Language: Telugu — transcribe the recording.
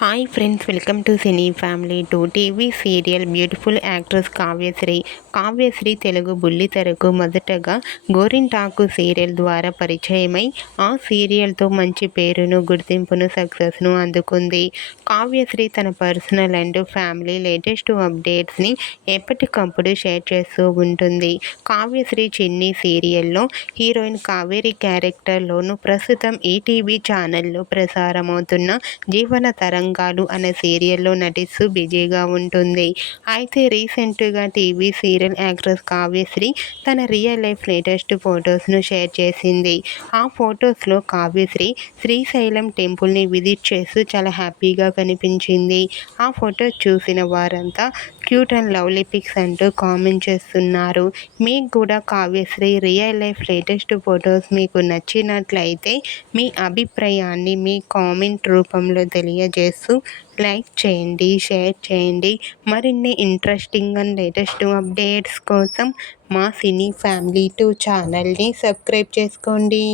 Hi friends, welcome to cine family to TV serial beautiful actress Kavyashri Telugu బుల్లితెరకు మొదటగా గోరింటాకు సీరియల్ ద్వారా పరిచయమై ఆ సీరియల్తో మంచి పేరును, గుర్తింపును, సక్సెస్ను అందుకుంది. కావ్యశ్రీ తన పర్సనల్ అండ్ ఫ్యామిలీ లేటెస్ట్ అప్డేట్స్ని ఎప్పటికప్పుడు షేర్ చేస్తూ ఉంటుంది. కావ్యశ్రీ చిన్ని సీరియల్లో హీరోయిన్ కావేరి క్యారెక్టర్లోను ప్రస్తుతం ఈటీవీ ఛానల్లో ప్రసారమవుతున్న జీవన తరంగాలు అనే సీరియల్లో నటిస్తూ బిజీగా ఉంటుంది. అయితే రీసెంట్గా టీవీ సీరియల్ యాక్ట్రెస్ కావ్యశ్రీ తన రియల్ లైఫ్ లేటెస్ట్ ఫొటోస్ను షేర్ చేసింది. ఆ ఫొటోస్లో కావ్యశ్రీ శ్రీశైలం టెంపుల్ని విజిట్ చేస్తూ చాలా హ్యాపీగా కనిపించింది. ఆ ఫొటోస్ చూసిన వారంతా క్యూట్ అండ్ లవ్లీ పిక్స్ అంటూ కామెంట్ చేస్తున్నారు. మీకు కూడా Kavyasri real life latest photos మీకు నచ్చినట్లయితే మీ అభిప్రాయాన్ని మీ కామెంట్ రూపంలో తెలియజేస్తూ లైక్ చేయండి, షేర్ చేయండి. మరిన్ని ఇంట్రెస్టింగ్ అండ్ లేటెస్ట్ అప్డేట్స్ కోసం మా సినీ ఫ్యామిలీ 2 ఛానల్ని సబ్స్క్రైబ్ చేసుకోండి.